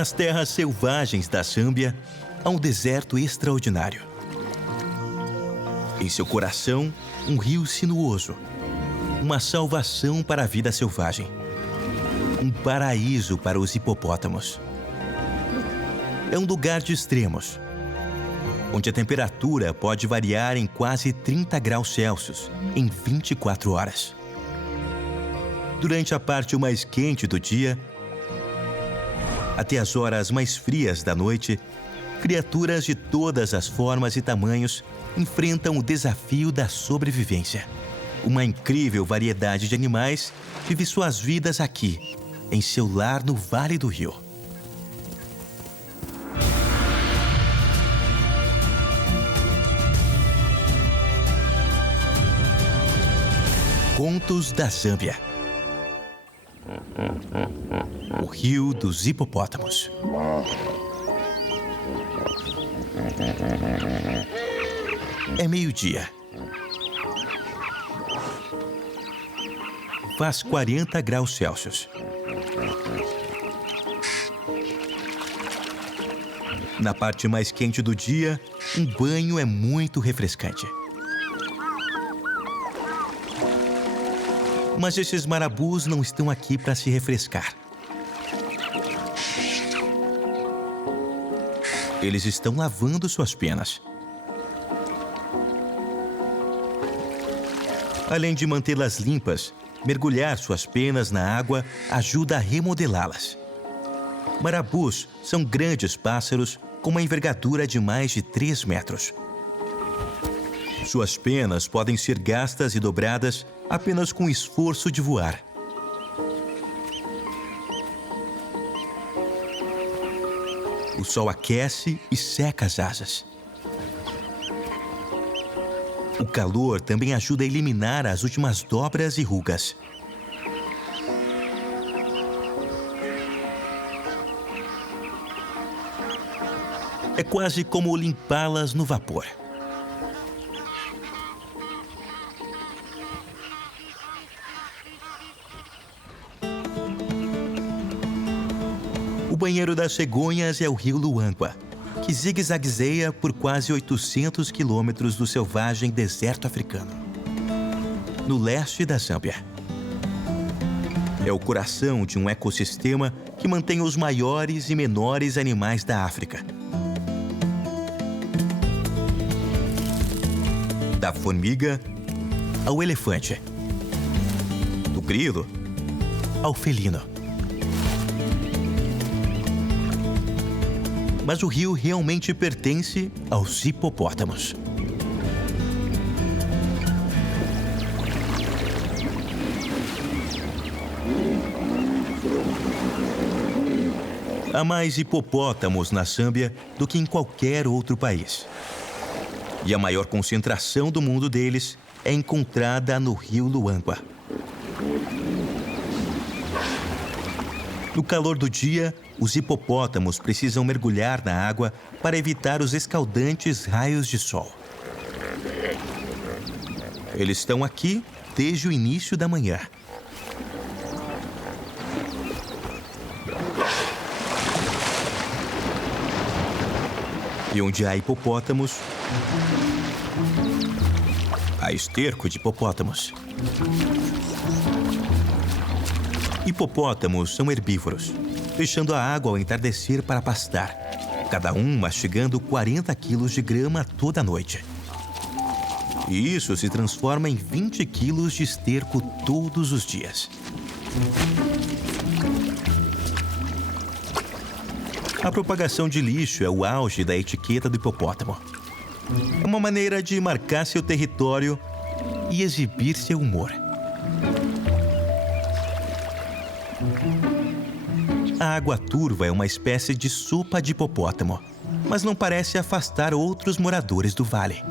Nas terras selvagens da Zâmbia, há um deserto extraordinário. Em seu coração, um rio sinuoso, uma salvação para a vida selvagem, um paraíso para os hipopótamos. É um lugar de extremos, onde a temperatura pode variar em quase 30 graus Celsius em 24 horas. Durante a parte mais quente do dia, até as horas mais frias da noite, criaturas de todas as formas e tamanhos enfrentam o desafio da sobrevivência. Uma incrível variedade de animais vive suas vidas aqui, em seu lar no Vale do Rio. Contos da Zâmbia. O Rio dos Hipopótamos. É meio-dia. Faz 40 graus Celsius. Na parte mais quente do dia, um banho é muito refrescante. Mas esses marabus não estão aqui para se refrescar. Eles estão lavando suas penas. Além de mantê-las limpas, mergulhar suas penas na água ajuda a remodelá-las. Marabus são grandes pássaros com uma envergadura de mais de 3 metros. Suas penas podem ser gastas e dobradas apenas com o esforço de voar. O sol aquece e seca as asas. O calor também ajuda a eliminar as últimas dobras e rugas. É quase como limpá-las no vapor. O banheiro das cegonhas é o rio Luangwa, que zigue-zagueia por quase 800 quilômetros do selvagem deserto africano, no leste da Zâmbia. É o coração de um ecossistema que mantém os maiores e menores animais da África. Da formiga ao elefante, do grilo ao felino. Mas o rio realmente pertence aos hipopótamos. Há mais hipopótamos na Zâmbia do que em qualquer outro país. E a maior concentração do mundo deles é encontrada no rio Luangwa. No calor do dia, os hipopótamos precisam mergulhar na água para evitar os escaldantes raios de sol. Eles estão aqui desde o início da manhã. E onde há hipopótamos, há esterco de hipopótamos. Hipopótamos são herbívoros, deixando a água ao entardecer para pastar, cada um mastigando 40 quilos de grama toda noite. E isso se transforma em 20 quilos de esterco todos os dias. A propagação de lixo é o auge da etiqueta do hipopótamo. É uma maneira de marcar seu território e exibir seu humor. A água turva é uma espécie de sopa de hipopótamo, mas não parece afastar outros moradores do vale.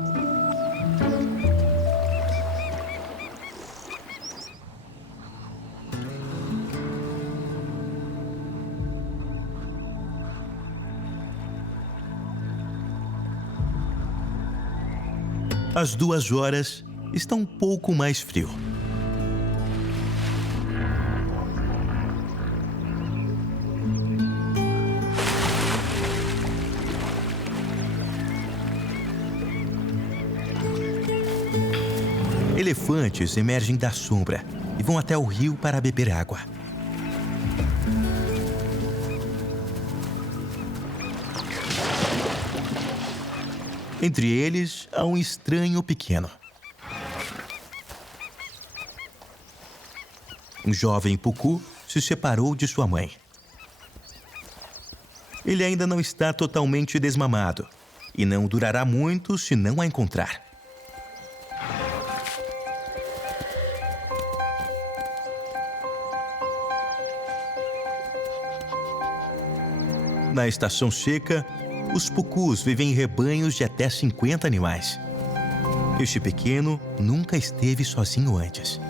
Às 2 horas, está um pouco mais frio. elefantes emergem da sombra e vão até o rio para beber água. Entre eles, há um estranho pequeno. Um jovem pucu se separou de sua mãe. Ele ainda não está totalmente desmamado e não durará muito se não a encontrar. Na estação seca, os pucus vivem em rebanhos de até 50 animais. Este pequeno nunca esteve sozinho antes.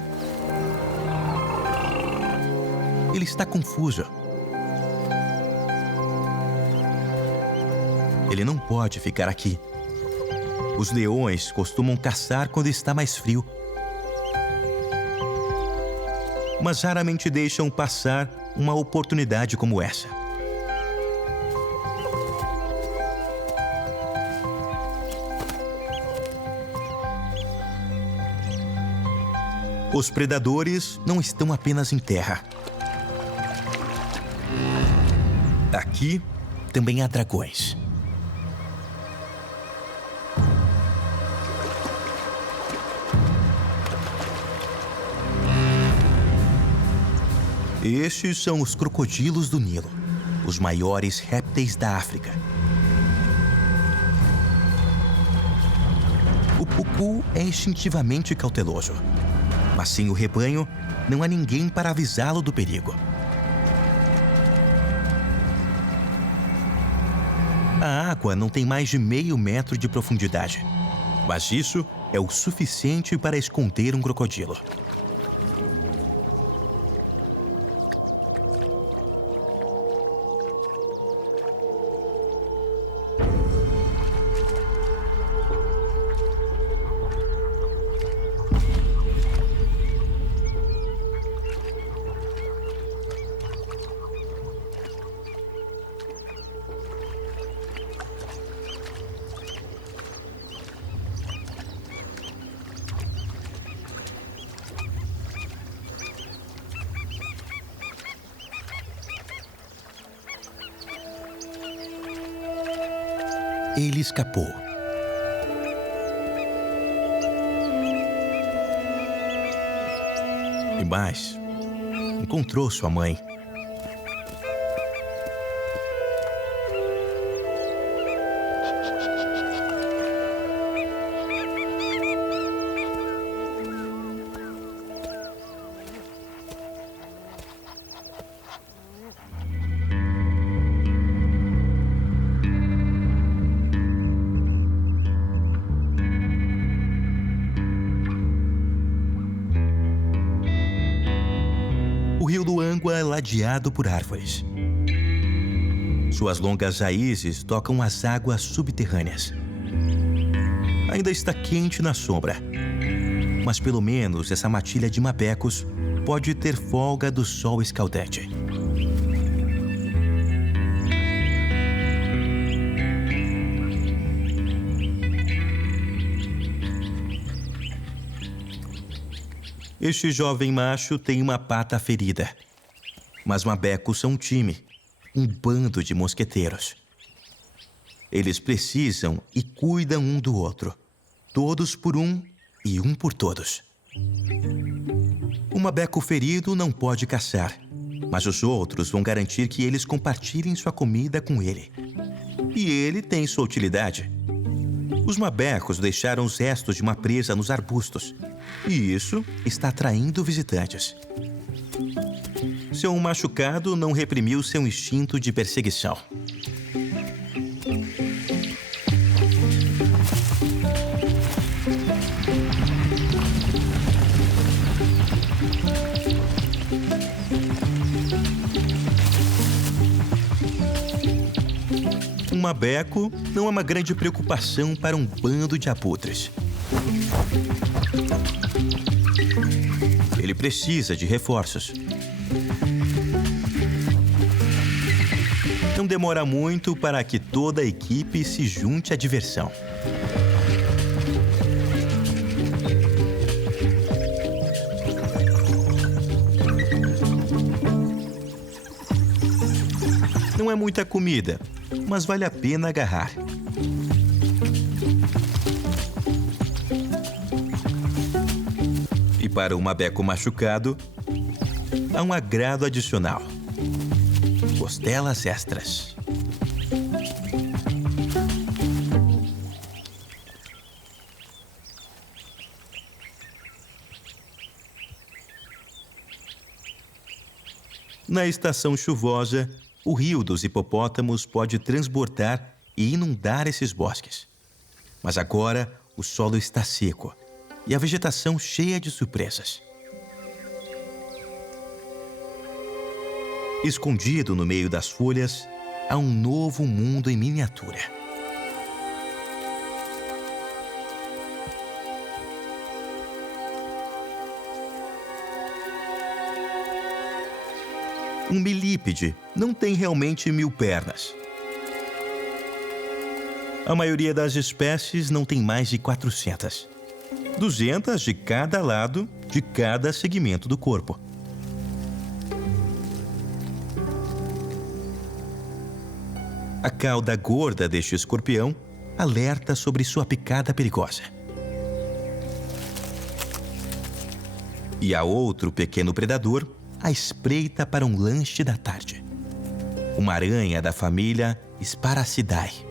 Ele está confuso. Ele não pode ficar aqui. Os leões costumam caçar quando está mais frio, mas raramente deixam passar uma oportunidade como essa. Os predadores não estão apenas em terra. Aqui também há dragões. Estes são os crocodilos do Nilo, os maiores répteis da África. O pucu é instintivamente cauteloso, mas sem o rebanho, não há ninguém para avisá-lo do perigo. A água não tem mais de meio metro de profundidade, mas isso é o suficiente para esconder um crocodilo. Ele escapou. E mais, encontrou sua mãe. O rio Luangwa é ladeado por árvores. Suas longas raízes tocam as águas subterrâneas. Ainda está quente na sombra, mas pelo menos essa matilha de mapecos pode ter folga do sol escaldante. Este jovem macho tem uma pata ferida, mas mabecos são um time, um bando de mosqueteiros. Eles precisam e cuidam um do outro, todos por um e um por todos. O mabeco ferido não pode caçar, mas os outros vão garantir que eles compartilhem sua comida com ele. E ele tem sua utilidade. Os mabecos deixaram os restos de uma presa nos arbustos, e isso está atraindo visitantes. Seu machucado não reprimiu seu instinto de perseguição. Um mabeco não é uma grande preocupação para um bando de abutres. Ele precisa de reforços. Não demora muito para que toda a equipe se junte à diversão. Não é muita comida, mas vale a pena agarrar. E para o mabeco machucado, há um agrado adicional: costelas extras. Na estação chuvosa, o rio dos hipopótamos pode transbordar e inundar esses bosques. Mas agora o solo está seco e a vegetação cheia de surpresas. Escondido no meio das folhas, há um novo mundo em miniatura. Um milípede não tem realmente 1000 pernas. A maioria das espécies não tem mais de 400. 200 de cada lado, de cada segmento do corpo. A cauda gorda deste escorpião alerta sobre sua picada perigosa. E há outro pequeno predador à espreita para um lanche da tarde. Uma aranha da família Sparacidae.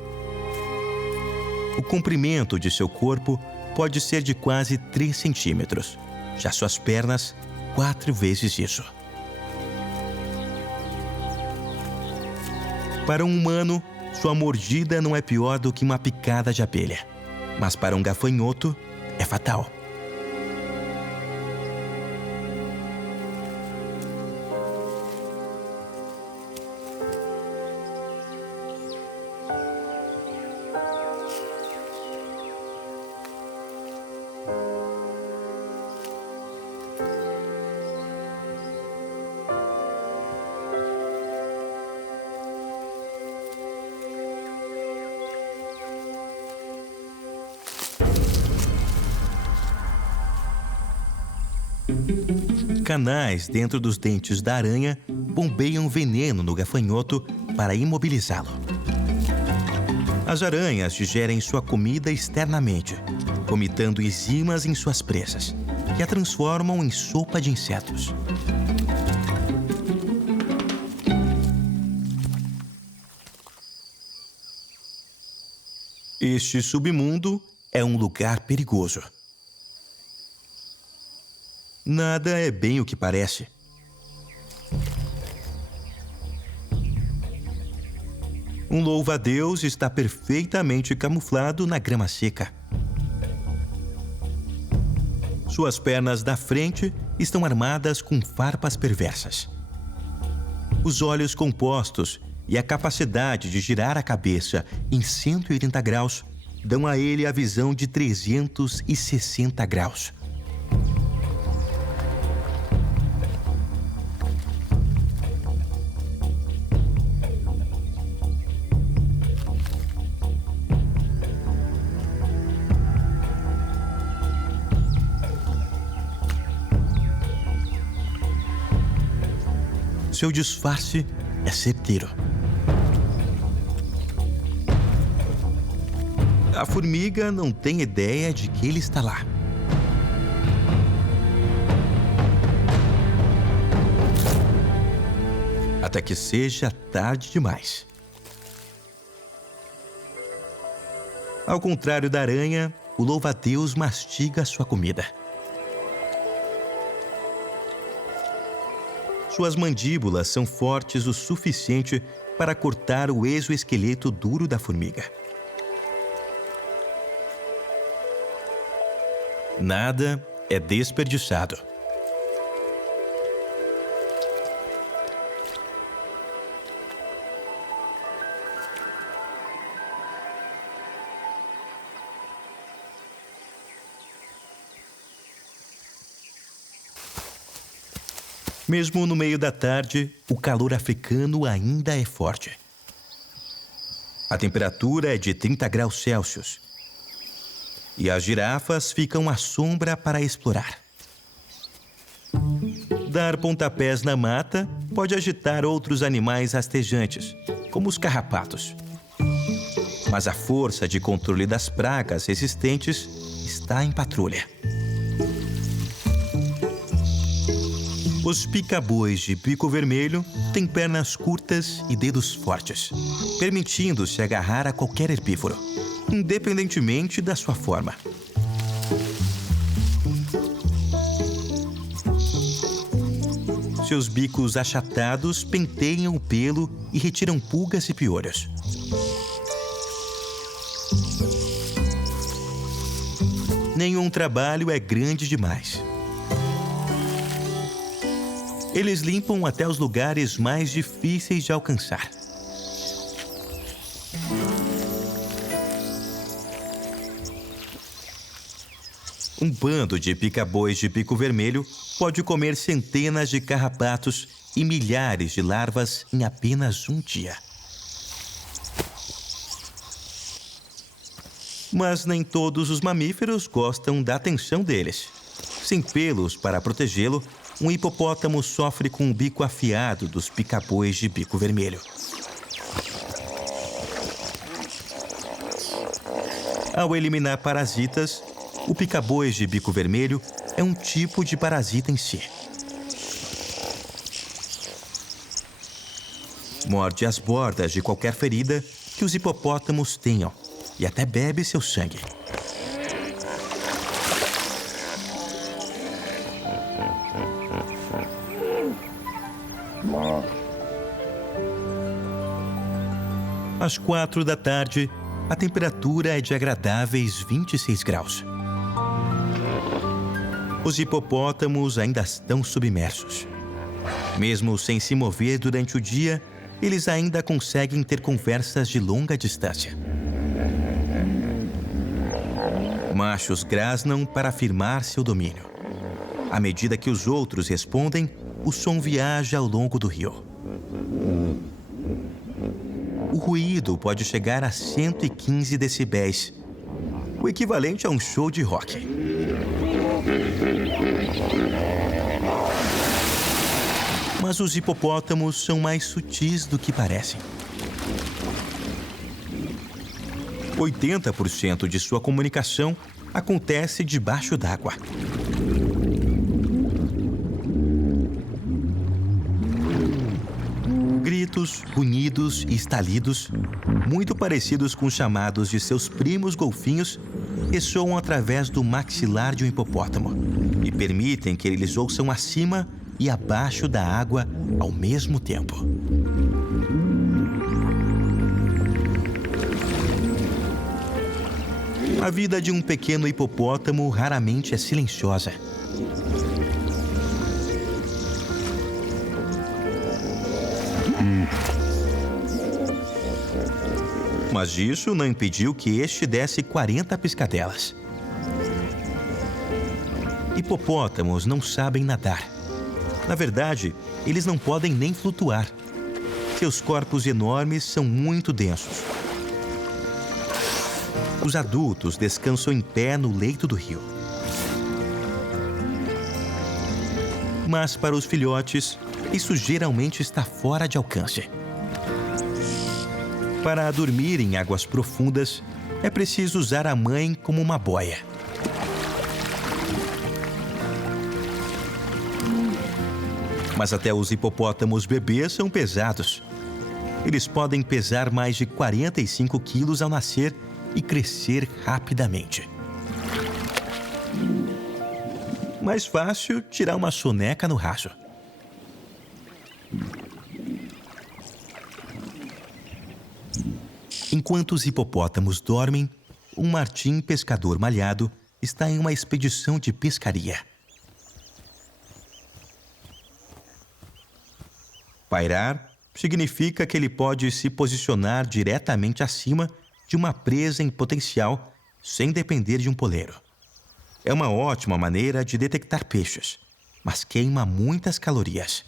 O comprimento de seu corpo pode ser de quase 3 centímetros. Já suas pernas, 4 vezes isso. Para um humano, sua mordida não é pior do que uma picada de abelha. Mas para um gafanhoto, é fatal. Canais dentro dos dentes da aranha bombeiam veneno no gafanhoto para imobilizá-lo. As aranhas digerem sua comida externamente, vomitando enzimas em suas presas, que a transformam em sopa de insetos. Este submundo é um lugar perigoso. Nada é bem o que parece. Um louva-a-Deus está perfeitamente camuflado na grama seca. Suas pernas da frente estão armadas com farpas perversas. Os olhos compostos e a capacidade de girar a cabeça em 180 graus dão a ele a visão de 360 graus. Seu disfarce é certeiro. A formiga não tem ideia de que ele está lá. Até que seja tarde demais. Ao contrário da aranha, o louva-a-Deus mastiga sua comida. Suas mandíbulas são fortes o suficiente para cortar o exoesqueleto duro da formiga. Nada é desperdiçado. Mesmo no meio da tarde, o calor africano ainda é forte. A temperatura é de 30 graus Celsius. E as girafas ficam à sombra para explorar. Dar pontapés na mata pode agitar outros animais rastejantes, como os carrapatos. Mas a força de controle das pragas resistentes está em patrulha. Os pica-bois de bico vermelho têm pernas curtas e dedos fortes, permitindo-se agarrar a qualquer herbívoro, independentemente da sua forma. Seus bicos achatados penteiam o pelo e retiram pulgas e piolhos. Nenhum trabalho é grande demais. Eles limpam até os lugares mais difíceis de alcançar. Um bando de pica-bois de bico vermelho pode comer centenas de carrapatos e milhares de larvas em apenas um dia. Mas nem todos os mamíferos gostam da atenção deles. Sem pelos para protegê-lo, um hipopótamo sofre com o bico afiado dos pica-bois de bico vermelho. Ao eliminar parasitas, o pica-bois de bico vermelho é um tipo de parasita em si. Morde as bordas de qualquer ferida que os hipopótamos tenham e até bebe seu sangue. Às 4 da tarde, a temperatura é de agradáveis 26 graus. Os hipopótamos ainda estão submersos. Mesmo sem se mover durante o dia, eles ainda conseguem ter conversas de longa distância. Machos grasnam para afirmar seu domínio. À medida que os outros respondem, o som viaja ao longo do rio. O ruído pode chegar a 115 decibéis, o equivalente a um show de rock. Mas os hipopótamos são mais sutis do que parecem. 80% de sua comunicação acontece debaixo d'água. Gritos, grunhidos e estalidos, muito parecidos com os chamados de seus primos golfinhos, ressoam através do maxilar de um hipopótamo e permitem que eles ouçam acima e abaixo da água ao mesmo tempo. A vida de um pequeno hipopótamo raramente é silenciosa. Mas isso não impediu que este desse 40 piscadelas. Hipopótamos não sabem nadar. Na verdade, eles não podem nem flutuar. Seus corpos enormes são muito densos. Os adultos descansam em pé no leito do rio. Mas para os filhotes, isso geralmente está fora de alcance. Para dormir em águas profundas, é preciso usar a mãe como uma boia. Mas até os hipopótamos bebês são pesados. Eles podem pesar mais de 45 quilos ao nascer e crescer rapidamente. Mais fácil tirar uma soneca no raso. Enquanto os hipopótamos dormem, um martim pescador malhado está em uma expedição de pescaria. Pairar significa que ele pode se posicionar diretamente acima de uma presa em potencial sem depender de um poleiro. É uma ótima maneira de detectar peixes, mas queima muitas calorias.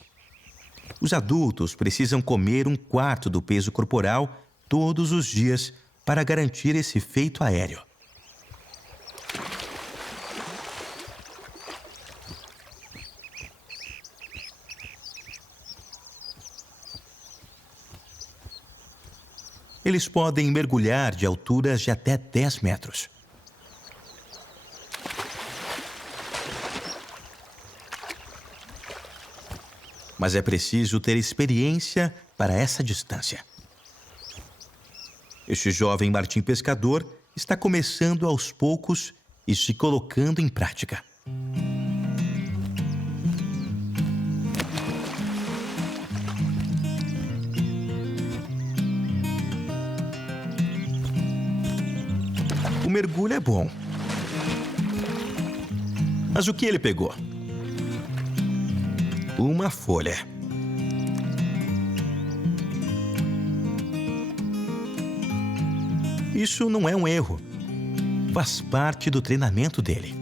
Os adultos precisam comer 1/4 do peso corporal todos os dias para garantir esse feito aéreo. Eles podem mergulhar de alturas de até 10 metros. Mas é preciso ter experiência para essa distância. Este jovem Martim pescador está começando aos poucos e se colocando em prática. O mergulho é bom. Mas o que ele pegou? Uma folha. Isso não é um erro. Faz parte do treinamento dele.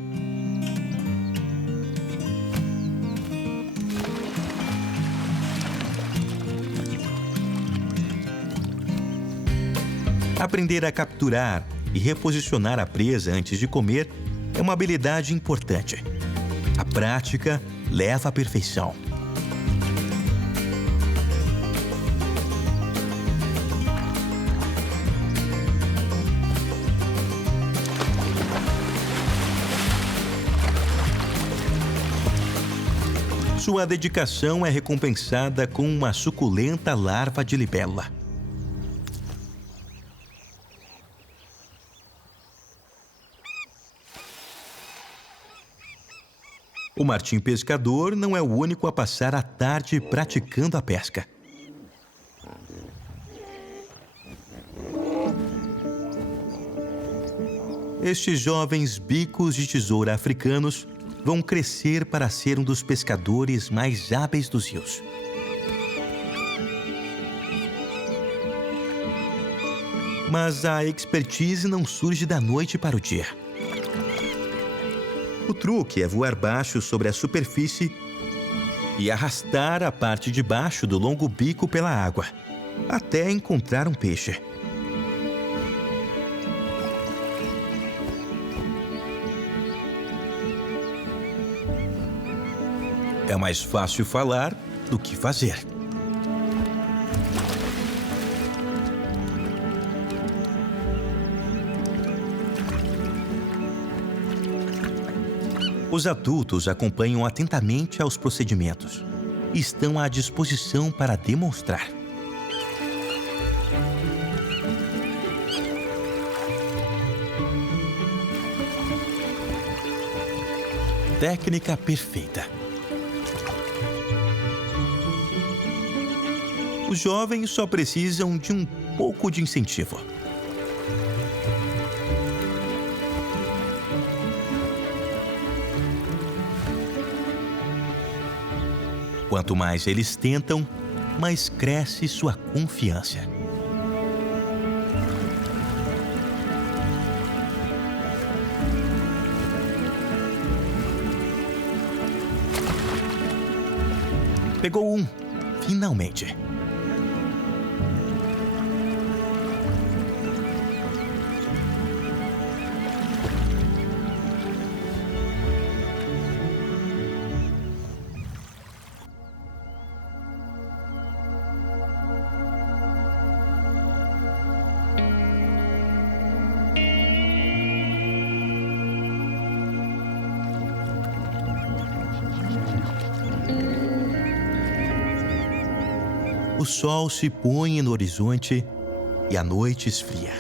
Aprender a capturar e reposicionar a presa antes de comer é uma habilidade importante. A prática leva à perfeição. Sua dedicação é recompensada com uma suculenta larva de libélula. O Martim pescador não é o único a passar a tarde praticando a pesca. Estes jovens bicos de tesoura africanos vão crescer para ser um dos pescadores mais hábeis dos rios. Mas a expertise não surge da noite para o dia. O truque é voar baixo sobre a superfície e arrastar a parte de baixo do longo bico pela água, até encontrar um peixe. É mais fácil falar do que fazer. Os adultos acompanham atentamente aos procedimentos e estão à disposição para demonstrar. Técnica perfeita. Os jovens só precisam de um pouco de incentivo. Quanto mais eles tentam, mais cresce sua confiança. Pegou um, finalmente. O sol se põe no horizonte e a noite esfria.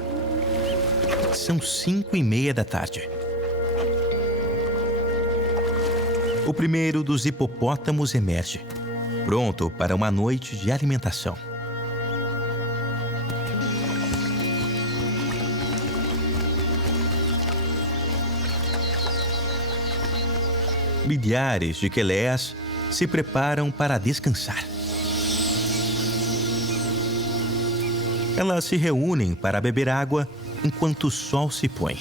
São 5:30 da tarde. O primeiro dos hipopótamos emerge, pronto para uma noite de alimentação. Milhares de queléas se preparam para descansar. Elas se reúnem para beber água enquanto o sol se põe.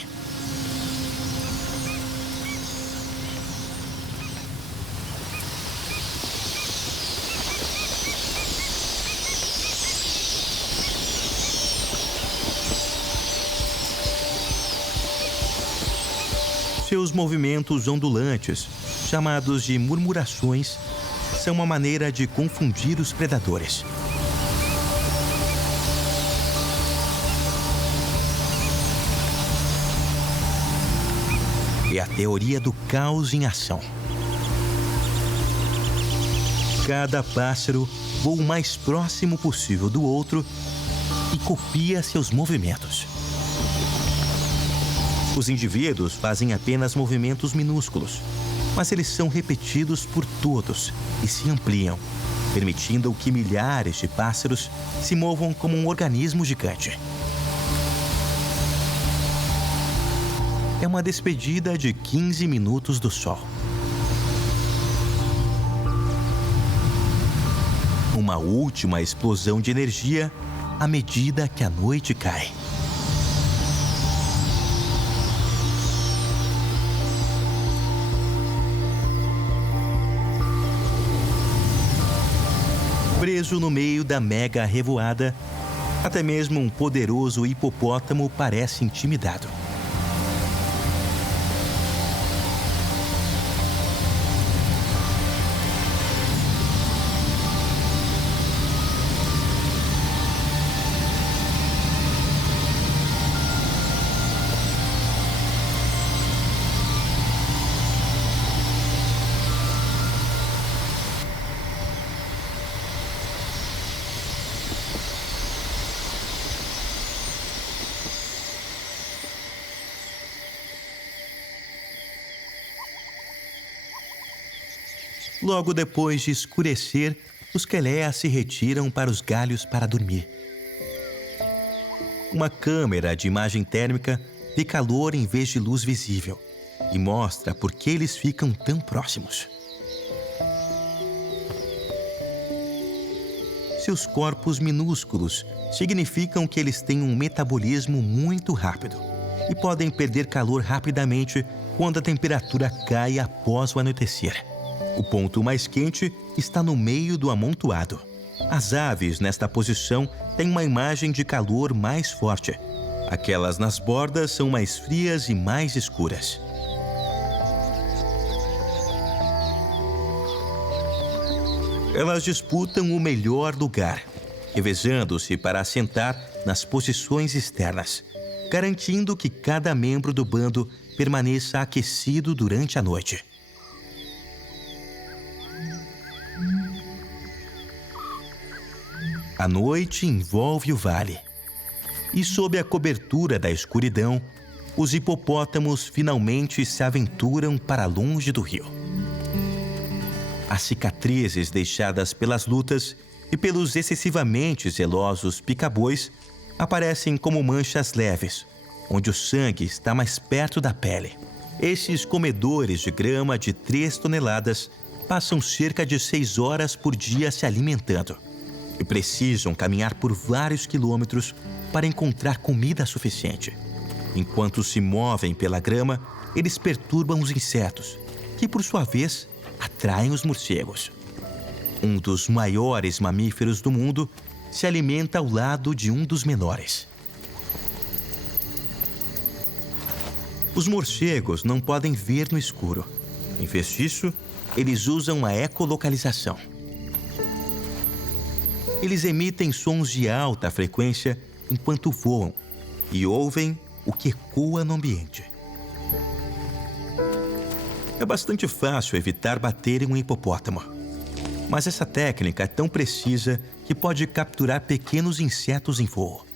Seus movimentos ondulantes, chamados de murmurações, são uma maneira de confundir os predadores. É a teoria do caos em ação. Cada pássaro voa o mais próximo possível do outro e copia seus movimentos. Os indivíduos fazem apenas movimentos minúsculos, mas eles são repetidos por todos e se ampliam, permitindo que milhares de pássaros se movam como um organismo gigante. É uma despedida de 15 minutos do Sol. Uma última explosão de energia à medida que a noite cai. Preso no meio da mega revoada, até mesmo um poderoso hipopótamo parece intimidado. Logo depois de escurecer, os Quelea se retiram para os galhos para dormir. Uma câmera de imagem térmica vê calor em vez de luz visível e mostra por que eles ficam tão próximos. Seus corpos minúsculos significam que eles têm um metabolismo muito rápido e podem perder calor rapidamente quando a temperatura cai após o anoitecer. O ponto mais quente está no meio do amontoado. As aves nesta posição têm uma imagem de calor mais forte. Aquelas nas bordas são mais frias e mais escuras. Elas disputam o melhor lugar, revezando-se para assentar nas posições externas, garantindo que cada membro do bando permaneça aquecido durante a noite. A noite envolve o vale, e sob a cobertura da escuridão, os hipopótamos finalmente se aventuram para longe do rio. As cicatrizes deixadas pelas lutas e pelos excessivamente zelosos picabois aparecem como manchas leves, onde o sangue está mais perto da pele. Esses comedores de grama de 3 toneladas passam cerca de 6 horas por dia se alimentando e precisam caminhar por vários quilômetros para encontrar comida suficiente. Enquanto se movem pela grama, eles perturbam os insetos, que por sua vez atraem os morcegos. Um dos maiores mamíferos do mundo se alimenta ao lado de um dos menores. Os morcegos não podem ver no escuro. Em vez disso, eles usam a ecolocalização. Eles emitem sons de alta frequência enquanto voam e ouvem o que ecoa no ambiente. É bastante fácil evitar bater em um hipopótamo, mas essa técnica é tão precisa que pode capturar pequenos insetos em voo.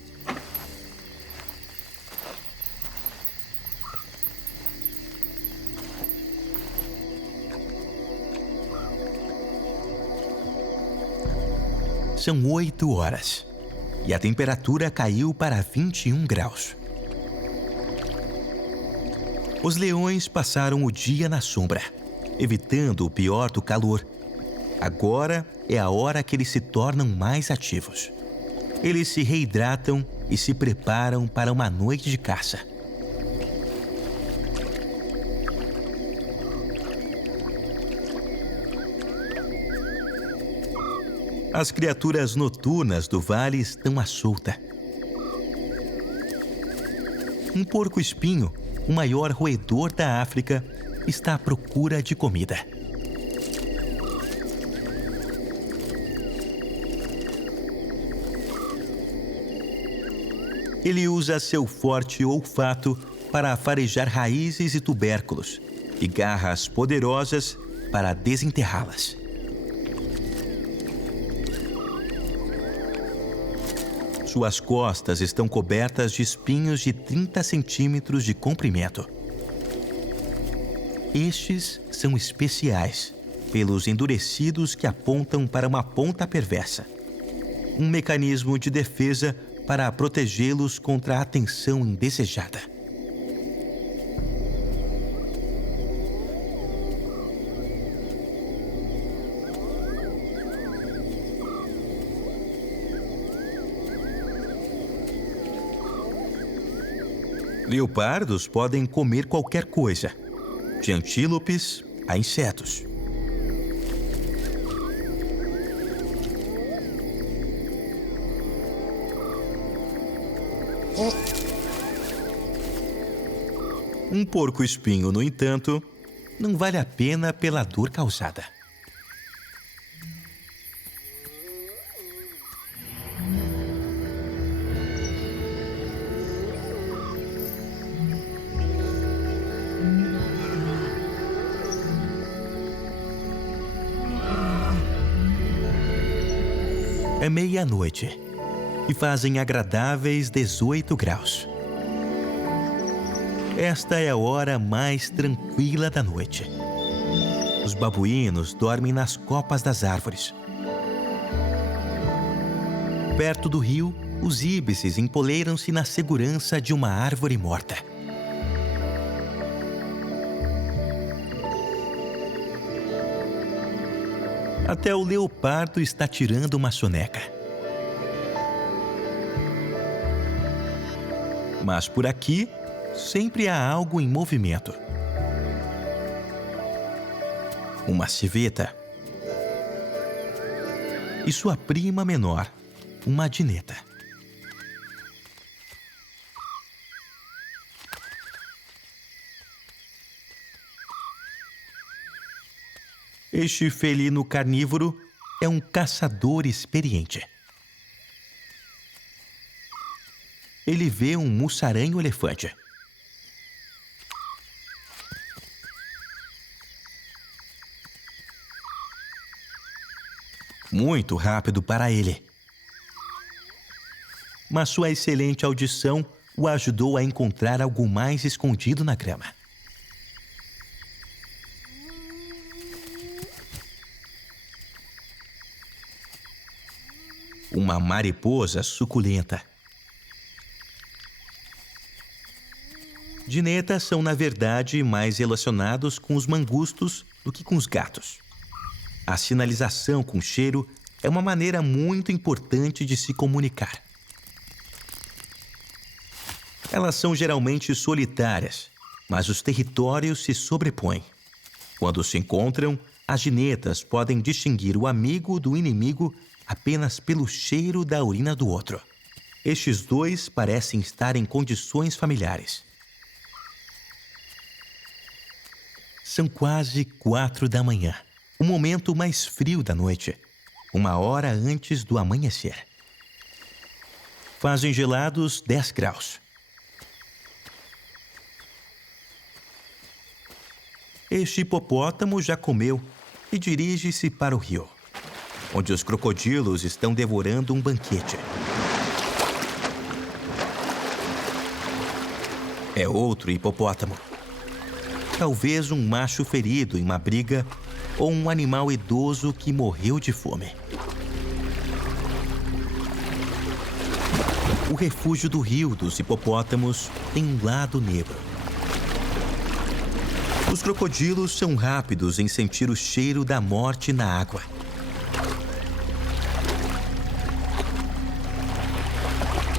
São 8 horas e a temperatura caiu para 21 graus. Os leões passaram o dia na sombra, evitando o pior do calor. Agora é a hora que eles se tornam mais ativos. Eles se reidratam e se preparam para uma noite de caça. As criaturas noturnas do vale estão à solta. Um porco-espinho, o maior roedor da África, está à procura de comida. Ele usa seu forte olfato para farejar raízes e tubérculos e garras poderosas para desenterrá-las. Suas costas estão cobertas de espinhos de 30 centímetros de comprimento. Estes são especiais, pelos endurecidos que apontam para uma ponta perversa. Um mecanismo de defesa para protegê-los contra a atenção indesejada. Leopardos podem comer qualquer coisa, de antílopes a insetos. Um porco-espinho, no entanto, não vale a pena pela dor causada. É meia-noite e fazem agradáveis 18 graus. Esta é a hora mais tranquila da noite. Os babuínos dormem nas copas das árvores. Perto do rio, os íbices empoleiram-se na segurança de uma árvore morta. Até o leopardo está tirando uma soneca. Mas por aqui, sempre há algo em movimento. Uma civeta. E sua prima menor, uma adineta. Este felino carnívoro é um caçador experiente. Ele vê um mussaranho-elefante. Muito rápido para ele. Mas sua excelente audição o ajudou a encontrar algo mais escondido na grama. Uma mariposa suculenta. Dinetas são, na verdade, mais relacionados com os mangustos do que com os gatos. A sinalização com cheiro é uma maneira muito importante de se comunicar. Elas são geralmente solitárias, mas os territórios se sobrepõem. Quando se encontram, as dinetas podem distinguir o amigo do inimigo apenas pelo cheiro da urina do outro. Estes dois parecem estar em condições familiares. São quase 4 da manhã, o momento mais frio da noite, 1 hora antes do amanhecer. Fazem gelados 10 graus. Este hipopótamo já comeu e dirige-se para o rio, onde os crocodilos estão devorando um banquete. É outro hipopótamo. Talvez um macho ferido em uma briga ou um animal idoso que morreu de fome. O refúgio do rio dos hipopótamos tem um lado negro. Os crocodilos são rápidos em sentir o cheiro da morte na água.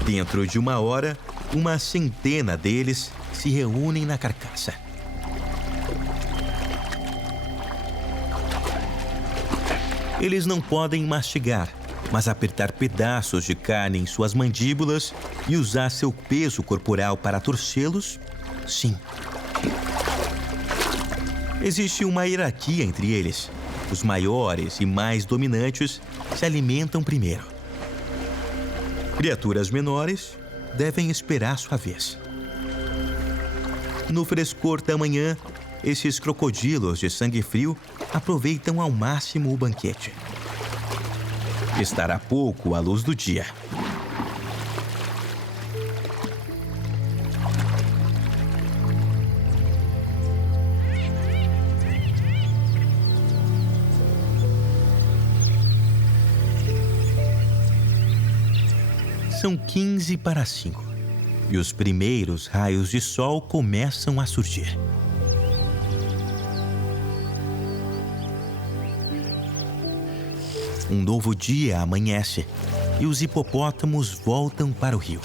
Dentro de 1 hora, uma centena deles se reúnem na carcaça. Eles não podem mastigar, mas apertar pedaços de carne em suas mandíbulas e usar seu peso corporal para torcê-los, sim. Existe uma hierarquia entre eles. Os maiores e mais dominantes se alimentam primeiro. Criaturas menores devem esperar sua vez. No frescor da manhã, esses crocodilos de sangue frio aproveitam ao máximo o banquete. Estará pouco à luz do dia. São 15 para 5 e os primeiros raios de sol começam a surgir. Um novo dia amanhece e os hipopótamos voltam para o rio.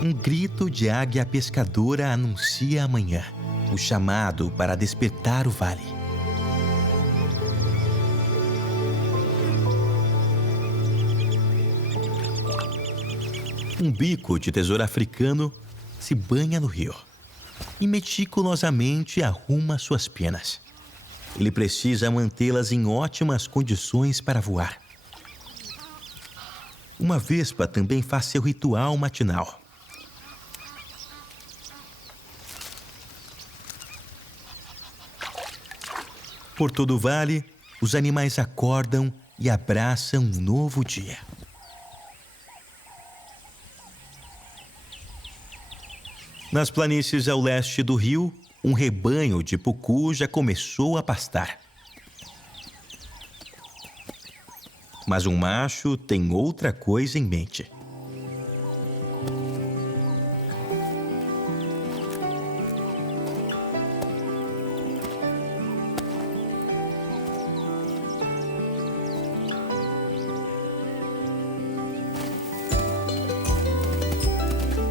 Um grito de águia pescadora anuncia a manhã, o chamado para despertar o vale. Um bico de tesouro africano se banha no rio e meticulosamente arruma suas penas. Ele precisa mantê-las em ótimas condições para voar. Uma vespa também faz seu ritual matinal. Por todo o vale, os animais acordam e abraçam um novo dia. Nas planícies ao leste do rio, um rebanho de pucu já começou a pastar. Mas um macho tem outra coisa em mente.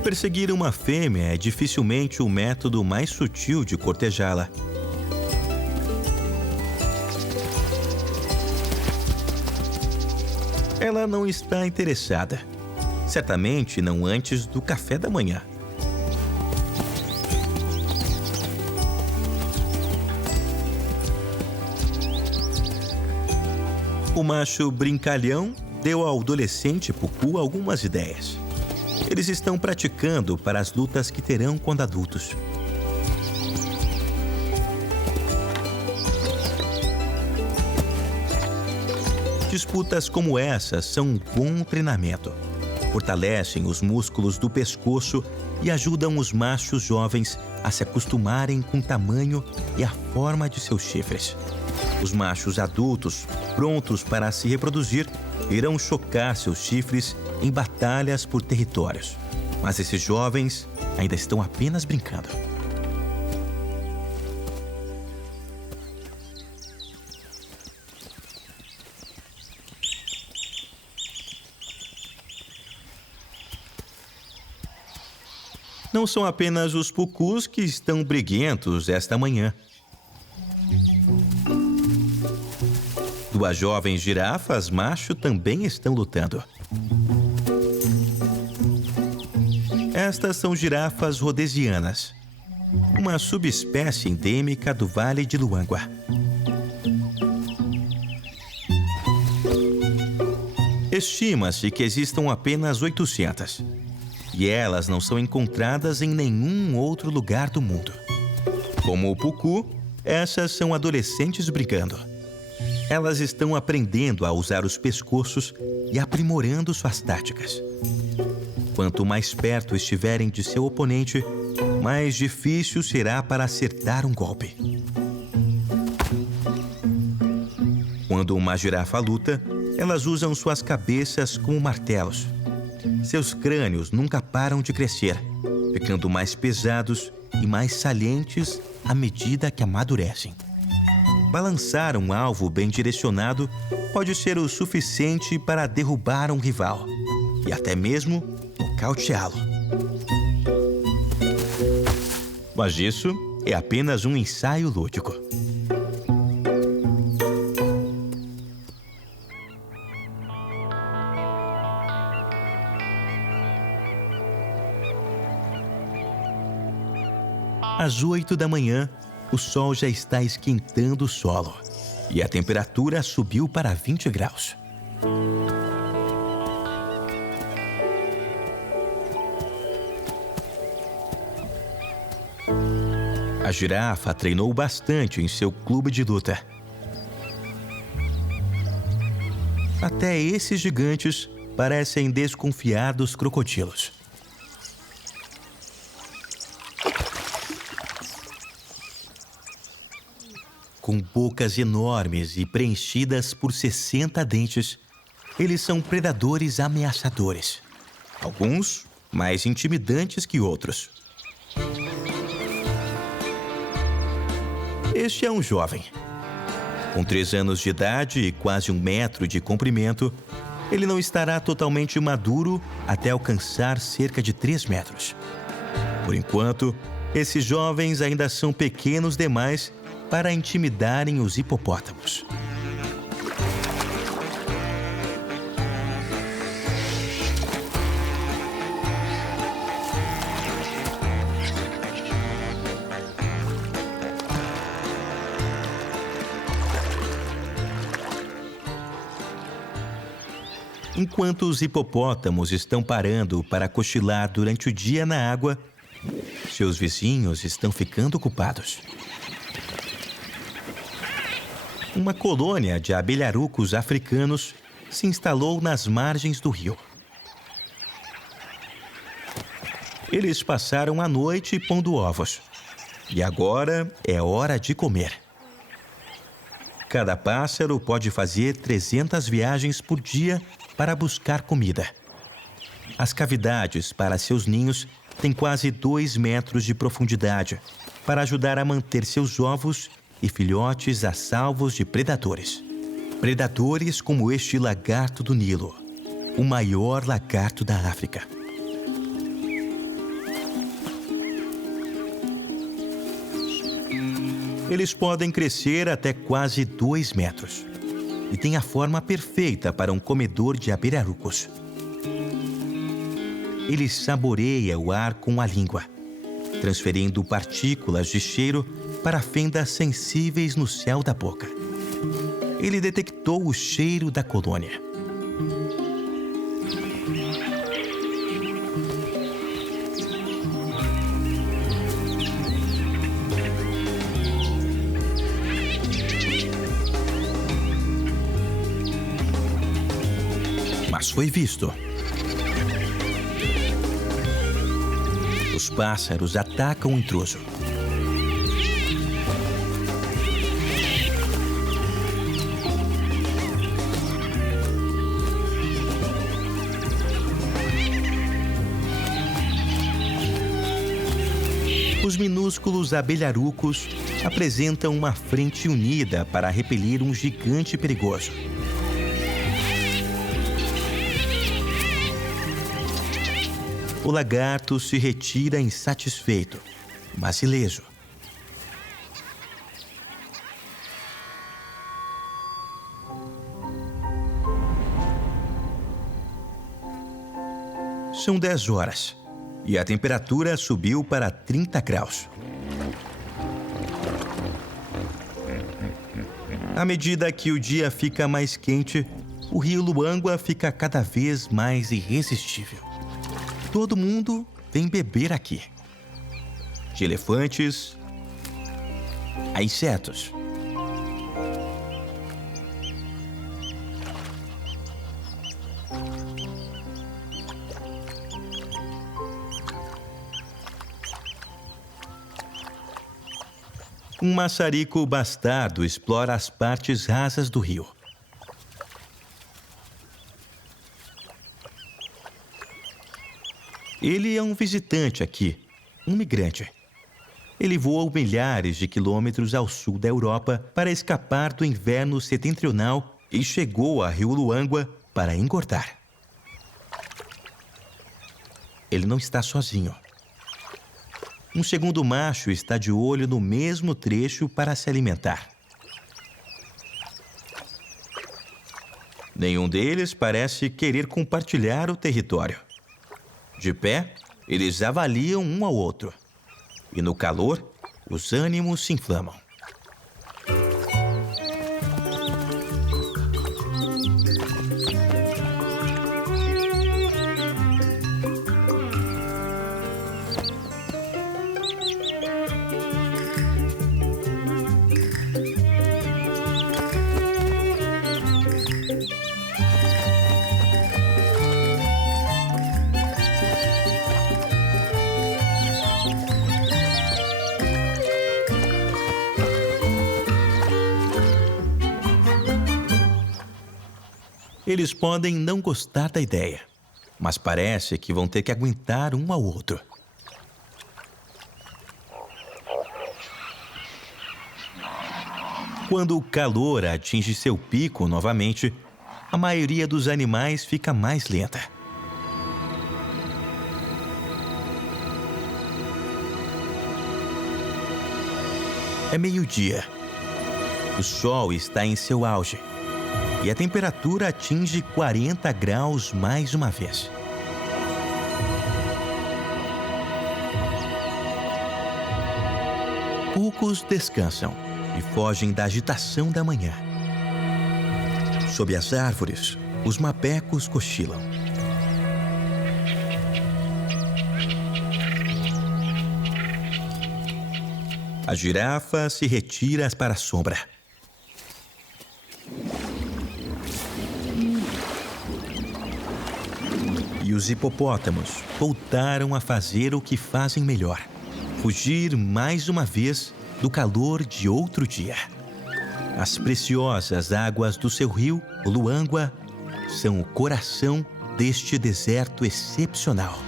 Perseguir uma fêmea é dificilmente o método mais sutil de cortejá-la. Ela não está interessada. Certamente não antes do café da manhã. O macho brincalhão deu ao adolescente pucu algumas ideias. Eles estão praticando para as lutas que terão quando adultos. Disputas como essas são um bom treinamento. Fortalecem os músculos do pescoço e ajudam os machos jovens a se acostumarem com o tamanho e a forma de seus chifres. Os machos adultos, prontos para se reproduzir, irão chocar seus chifres em batalhas por territórios. Mas esses jovens ainda estão apenas brincando. Não são apenas os pucus que estão briguentos esta manhã. Duas jovens girafas macho também estão lutando. Estas são girafas rhodesianas, uma subespécie endêmica do Vale de Luangwa. Estima-se que existam apenas 800, e elas não são encontradas em nenhum outro lugar do mundo. Como o pucu, essas são adolescentes brigando. Elas estão aprendendo a usar os pescoços e aprimorando suas táticas. Quanto mais perto estiverem de seu oponente, mais difícil será para acertar um golpe. Quando uma girafa luta, elas usam suas cabeças como martelos. Seus crânios nunca param de crescer, ficando mais pesados e mais salientes à medida que amadurecem. Balançar um alvo bem direcionado pode ser o suficiente para derrubar um rival e até mesmo nocauteá-lo. Mas isso é apenas um ensaio lúdico. Às 8 da manhã, o sol já está esquentando o solo e a temperatura subiu para 20 graus. A girafa treinou bastante em seu clube de luta. Até esses gigantes parecem desconfiar dos crocodilos. Com bocas enormes e preenchidas por 60 dentes, eles são predadores ameaçadores. Alguns mais intimidantes que outros. Este é um jovem. Com 3 anos de idade e quase 1 metro de comprimento, ele não estará totalmente maduro até alcançar cerca de 3 metros. Por enquanto, esses jovens ainda são pequenos demais para intimidarem os hipopótamos. Enquanto os hipopótamos estão parando para cochilar durante o dia na água, seus vizinhos estão ficando ocupados. Uma colônia de abelharucos africanos se instalou nas margens do rio. Eles passaram a noite pondo ovos. E agora é hora de comer. Cada pássaro pode fazer 300 viagens por dia para buscar comida. As cavidades para seus ninhos têm quase 2 metros de profundidade para ajudar a manter seus ovos e filhotes a salvos de predadores. Predadores como este lagarto do Nilo, o maior lagarto da África. Eles podem crescer até quase 2 metros e têm a forma perfeita para um comedor de abelharucos. Ele saboreia o ar com a língua, transferindo partículas de cheiro para fendas sensíveis no céu da boca. Ele detectou o cheiro da colônia. Mas foi visto. Os pássaros atacam o intruso. Os minúsculos abelharucos apresentam uma frente unida para repelir um gigante perigoso. O lagarto se retira insatisfeito, mas ileso. São 10 horas e a temperatura subiu para 30 graus. À medida que o dia fica mais quente, o rio Luangwa fica cada vez mais irresistível. Todo mundo vem beber aqui. De elefantes a insetos. Um maçarico bastardo explora as partes rasas do rio. Ele é um visitante aqui, um migrante. Ele voou milhares de quilômetros ao sul da Europa para escapar do inverno setentrional e chegou a Rio Luangwa para engordar. Ele não está sozinho. Um segundo macho está de olho no mesmo trecho para se alimentar. Nenhum deles parece querer compartilhar o território. De pé, eles avaliam um ao outro. E no calor, os ânimos se inflamam. Eles podem não gostar da ideia, mas parece que vão ter que aguentar um ao outro. Quando o calor atinge seu pico novamente, a maioria dos animais fica mais lenta. É meio-dia. O sol está em seu auge. E a temperatura atinge 40 graus mais uma vez. Poucos descansam e fogem da agitação da manhã. Sob as árvores, os mapecos cochilam. A girafa se retira para a sombra. E os hipopótamos voltaram a fazer o que fazem melhor: fugir mais uma vez do calor de outro dia. As preciosas águas do seu rio, o Luangwa, são o coração deste deserto excepcional.